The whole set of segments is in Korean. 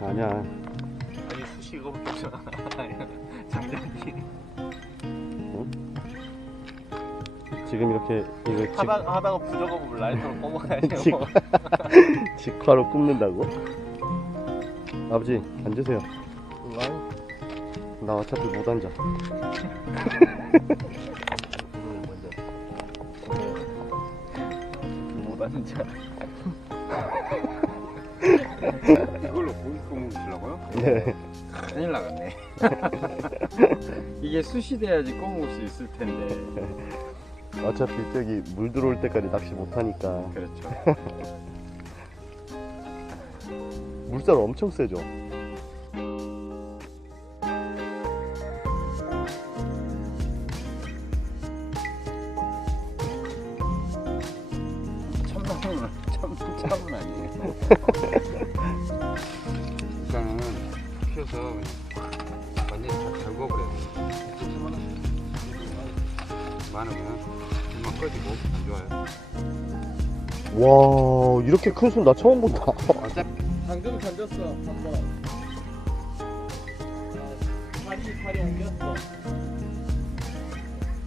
아니야. 아니 수시 이거 없잖아. 장난이. 지금 이렇게 이거 직, 하다 하다가 부족하면 라이터로 뽑아야지. 직, 뭐. 직화로 굽는다고? 아버지 앉으세요. 나 어차피 못 앉아. 못 자. 이걸로 고기 구워 먹으시려고요? 네. 큰일 나갔네. 이게 숯이 돼야지 구워 먹을 수 있을 텐데. 어차피 저기 물 들어올 때까지 낚시 못 하니까 그렇죠. 물살 엄청 세죠. 참나무는 참 참은 아니에요. 일단은 피워서 완전히 다잘 구워버려야 돼요. 많으면 금방 꺼지고 안 좋아요. 와 이렇게 큰손나 처음 본다. 어차피 방금 던졌어 한번. 발이 발이 옮겼어.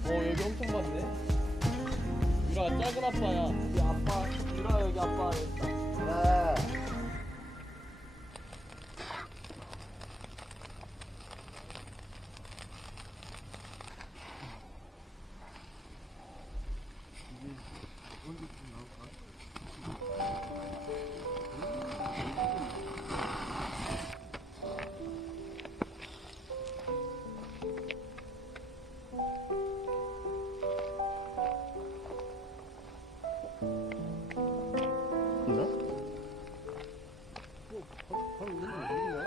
어 여기 엄청 많네. 유라 작은 아빠야. 여기 아빠. 유라 여기 아빠 여기 있다. 있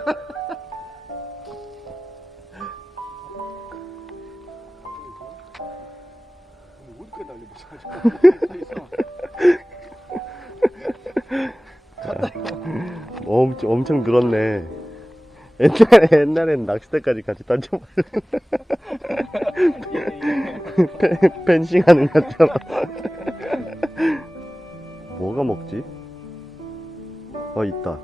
엄청 엄청 늘었네. 옛날에 옛날엔 낚싯대까지 같이 던져 펜싱 하는 것처럼. 뭐가 먹지? 어 있다.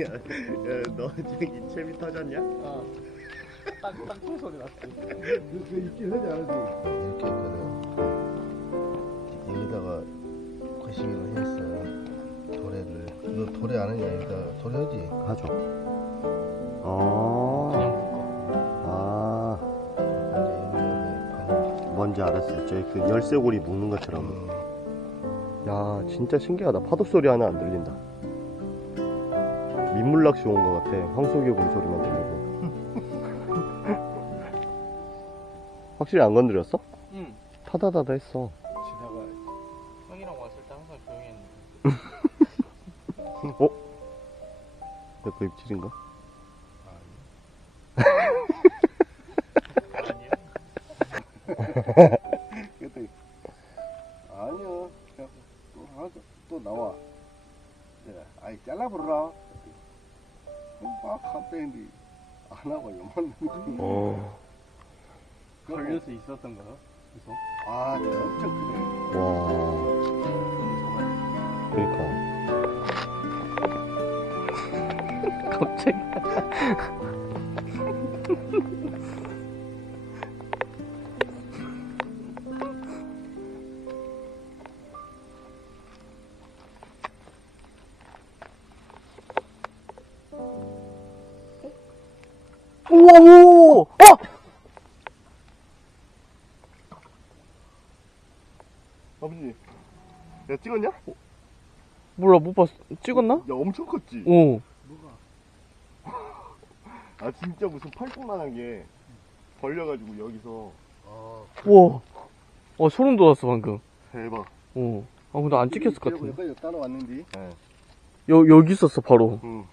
야, 야, 너 저기 채비 터졌냐? 어. 딱 딱 소리 났어. 이렇게 했거든. 여기다가 거시기를 했어. 도래를. 너 도래 아느냐? 여기다 도래하지? 하죠. 아, 아, 이제 여기다 뭔지 알았어요. 저기 그 열쇠고리 묶는 것처럼. 야, 진짜 신기하다. 파도 소리 하나 안 들린다. 민물 낚시 온 것 같아. 황소개구리 소리만 들리고. 확실히 안 건드렸어? 응. 타다다다 했어. 지나가. 형이랑 왔을 때 항상 조용히 했는데. 어? 내 거 입질인가? 막 갑자기 안 하고 요만. 어, 걸려서 있었던 거요? 그래서. 아, 저 엄청 크네. 와. 그니까. 갑자기. 우와, 우와, 어! 아버지, 야, 찍었냐? 야, 몰라 못 봤어. 찍었나? 엄청 컸지? 어. 아, 진짜 무슨 팔뚝만한 게 벌려가지고 여기서. 아, 우와. 어 소름 돋았어 방금. 대박. 어. 아 근데 안 찍혔을 것 같은데. 여기까지 따라왔는데. 여, 여기 있었어 바로 응.